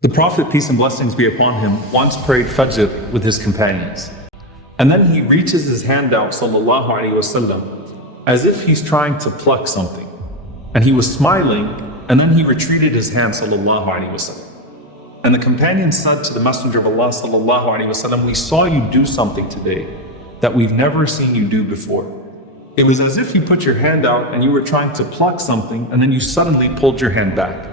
The Prophet, peace and blessings be upon him, once prayed Fajr with his companions. And then he reaches his hand out, sallallahu alaihi wasallam, as if he's trying to pluck something. And he was smiling, and then he retreated his hand, sallallahu alaihi wasallam. And the companion said to the Messenger of Allah, sallallahu alaihi wasallam, we saw you do something today that we've never seen you do before. It was as if you put your hand out and you were trying to pluck something, and then you suddenly pulled your hand back.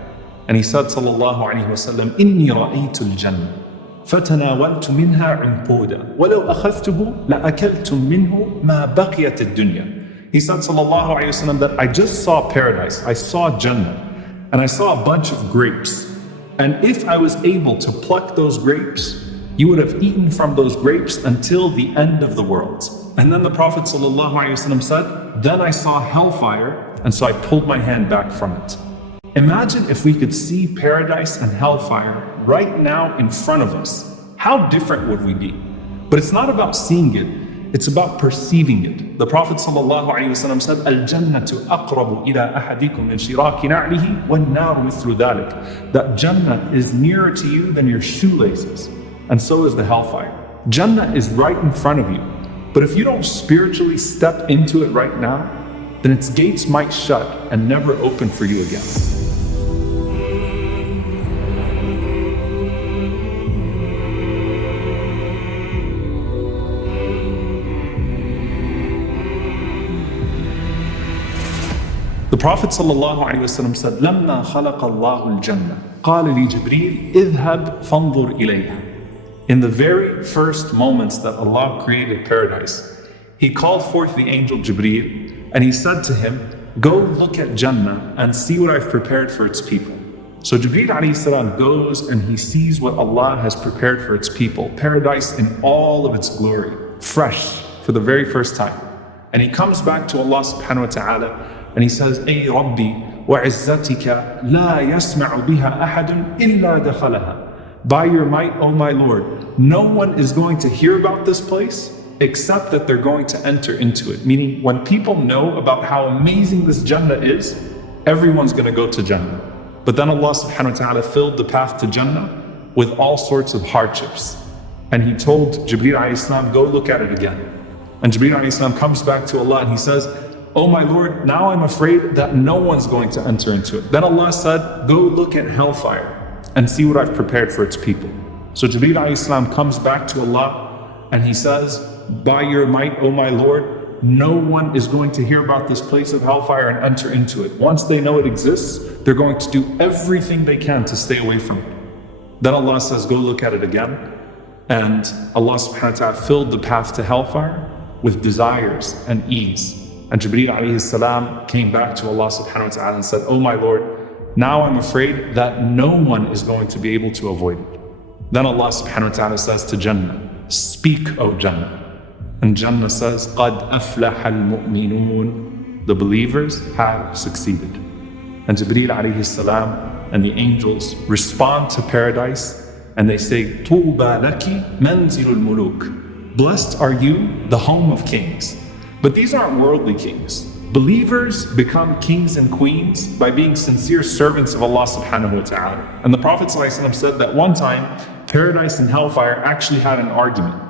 And he said, sallallahu alaihi wasallam, إِنِّي رَأَيْتُ الْجَنَّةِ فَتَنَاوَلْتُ مِنْهَا عِنْقُودًا وَلَوْ أَخَذْتُهُ لَأَكَلْتُمْ مِنْهُ مَا بَقِيَتِ الدُّنْيَا. He said, sallallahu alaihi wasallam, that I just saw paradise, I saw Jannah, and I saw a bunch of grapes. And if I was able to pluck those grapes, you would have eaten from those grapes until the end of the world. And then the Prophet ﷺ said, then I saw hellfire, and so I pulled my hand back from it. Imagine if we could see paradise and hellfire right now in front of us. How different would we be? But it's not about seeing it, it's about perceiving it. The Prophet ﷺ said, Al-Jannatu aqrabu ila ahadikum min shiraki na'lihi wan-naru mithlu dhalik. That Jannah is nearer to you than your shoelaces, and so is the hellfire. Jannah is right in front of you. But if you don't spiritually step into it right now, then its gates might shut and never open for you again. The Prophet ﷺ said, لَمَّا خَلَقَ اللَّهُ الْجَنَّةِ قَالَ لِجِبْرِيلِ اذْهَبْ فَانظُرْ إِلَيْهَا. In the very first moments that Allah created paradise, He called forth the angel Jibreel, and He said to him, go look at Jannah and see what I've prepared for its people. So Jibreel alayhi salam goes and he sees what Allah has prepared for its people, paradise in all of its glory, fresh for the very first time. And he comes back to Allah subhanahu wa ta'ala and he says, Ay Rabbi wa izzatika la yasma'u biha ahadun illa dakhalaha. By your might, O my Lord, no one is going to hear about this place except that they're going to enter into it. Meaning, when people know about how amazing this Jannah is, everyone's going to go to Jannah. But then Allah subhanahu wa ta'ala filled the path to Jannah with all sorts of hardships. And He told Jibreel alayhi salam, go look at it again. And Jibreel alayhi salam comes back to Allah and he says, oh my Lord, now I'm afraid that no one's going to enter into it. Then Allah said, go look at hellfire and see what I've prepared for its people. So Jibreel alayhi salam comes back to Allah and he says, by your might, O my Lord, no one is going to hear about this place of hellfire and enter into it. Once they know it exists, they're going to do everything they can to stay away from it. Then Allah says, go look at it again. And Allah subhanahu wa ta'ala filled the path to hellfire with desires and ease. And Jibreel alayhi salam came back to Allah subhanahu wa ta'ala and said, oh my Lord, now I'm afraid that no one is going to be able to avoid it. Then Allah subhanahu wa ta'ala says to Jannah, speak, O Jannah. And Jannah says, قَدْ أَفْلَحَ الْمُؤْمِنُونَ. The believers have succeeded. And Jibreel alayhi salam and the angels respond to paradise and they say, طُوبَى لَكِ مَنْزِلُ الْمُلُوكِ. Blessed are you, the home of kings. But these aren't worldly kings. Believers become kings and queens by being sincere servants of Allah subhanahu wa ta'ala. And the Prophet ﷺ said that one time, paradise and hellfire actually had an argument.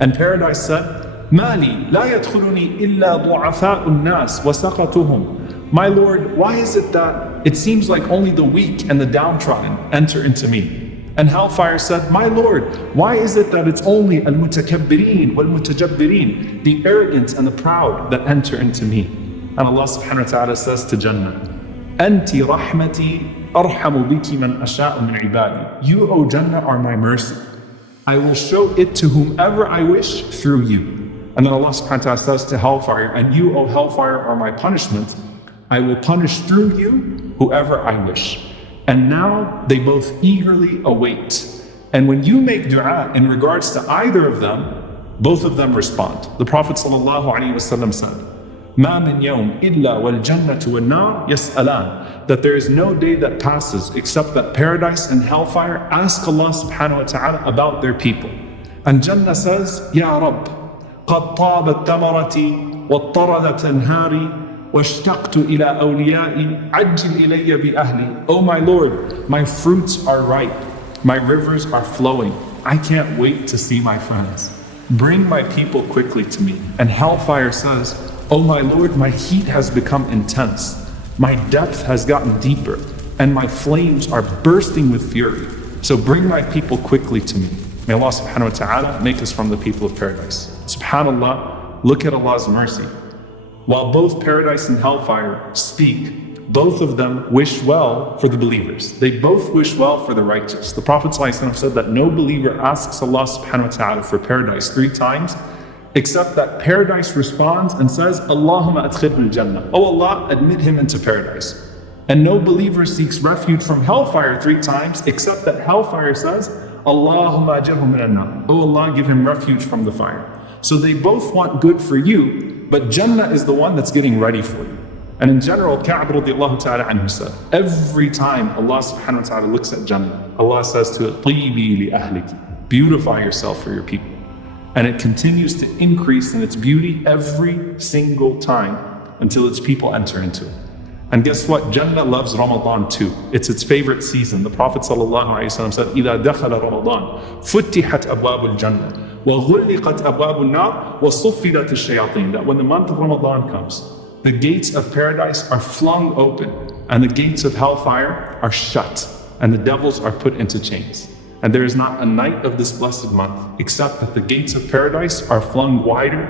And paradise said, مَالِي لَا يَدْخُلُنِي إِلَّا ضُعَفَاءُ النَّاسِ وَسَقَطُهُمْ. My Lord, why is it that it seems like only the weak and the downtrodden enter into me? And hellfire said, my Lord, why is it that it's only al-mutakabbirin wal-mutajabbirin, the arrogant and the proud, that enter into me? And Allah subhanahu wa ta'ala says to Jannah, أَنْتِ رَحْمَتِي أَرْحَمُ بِكِ مَنْ أَشَاءُ مِنْ عِبَادِي. You, O Jannah, are my mercy. I will show it to whomever I wish through you. And then Allah subhanahu wa ta'ala says to hellfire, and you, O hellfire, are my punishment. I will punish through you whoever I wish. And now they both eagerly await. And when you make dua in regards to either of them, both of them respond. The Prophet ﷺ said, مَا مِنْ يَوْمٍ إِلَّا وَالْجَنَّةُ وَالنَّارُ يَسْأَلَانِ. That there is no day that passes except that paradise and hellfire ask Allah subhanahu wa ta'ala about their people. And Jannah says, Ya Rabb, قَدْ طَابَتْ تَمَرَتِي وَاضْطَرَدَتْ أَنْهَارِي وَاشْتَقْتُ إِلَىٰ أَوْلِيَائِي عَجِّلْ إِلَيَّ بِأَهْلِي. Oh my Lord, my fruits are ripe, My rivers are flowing. I can't wait to see my friends. Bring my people quickly to me. And hellfire says, Oh my Lord, my heat has become intense. My depth has gotten deeper, and my flames are bursting with fury. So bring my people quickly to me. May Allah subhanahu wa ta'ala make us from the people of paradise. SubhanAllah, look at Allah's mercy. While both paradise and hellfire speak, both of them wish well for the believers. They both wish well for the righteous. The Prophet ﷺ said that no believer asks Allah subhanahu wa ta'ala for paradise 3 times, except that paradise responds and says, Allahumma adkhilhu al-Jannah. Oh Allah, admit him into paradise. And no believer seeks refuge from hellfire 3 times, except that hellfire says, Allahumma ajirhu min an-nar. Oh Allah, give him refuge from the fire. So they both want good for you, but Jannah is the one that's getting ready for you. And in general, Ka'b radiallahu ta'ala anhu said, every time Allah subhanahu wa ta'ala looks at Jannah, Allah says to it, Tibi li ahliki, beautify yourself for your people. And it continues to increase in its beauty every single time until its people enter into it. And guess what? Jannah loves Ramadan too. It's its favorite season. The Prophet ﷺ said, إِذَا دَخَلَ رَمَضَانَ فُتِحَتْ أَبْوَابُ الْجَنَّةِ وَغُلِّقَتْ أَبْوَابُ النَّارِ وَصُفِّدَتِ الشَّيَاطِينَ. That when the month of Ramadan comes, the gates of paradise are flung open, and the gates of hellfire are shut, and the devils are put into chains. And there is not a night of this blessed month except that the gates of paradise are flung wider,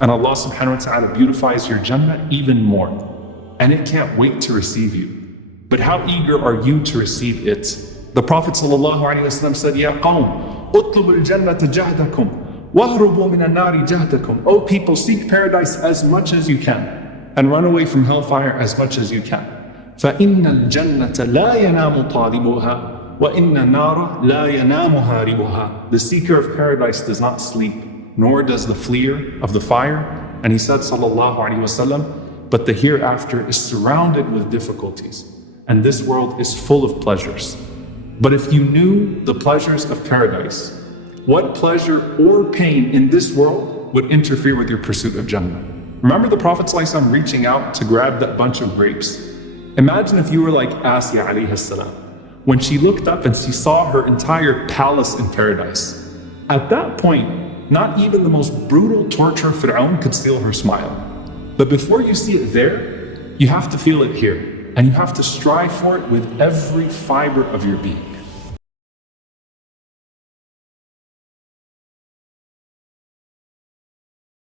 and Allah subhanahu wa ta'ala beautifies your Jannah even more. And it can't wait to receive you. But how eager are you to receive it? The Prophet ﷺ said, Ya qawm, utlubul jannata jahdakum, wahrubu min an-nari jahdakum. O people, seek paradise as much as you can, and run away from hellfire as much as you can. فَإِنَّ الْجَنَّةَ لَا يَنَامُ طَالِبُهَا وَإِنَّ النَّارَ لَا يَنَامُ هَارِبُهَا. The seeker of paradise does not sleep, nor does the fleer of the fire. And he said, sallallahu alaihi wasallam, but the hereafter is surrounded with difficulties, and this world is full of pleasures. But if you knew the pleasures of paradise, what pleasure or pain in this world would interfere with your pursuit of Jannah? Remember the Prophet ﷺ reaching out to grab that bunch of grapes? Imagine if you were like Asya alayhi salam, when she looked up and she saw her entire palace in paradise. At that point, not even the most brutal torture of Fir'aun could steal her smile. But before you see it there, you have to feel it here, and you have to strive for it with every fiber of your being.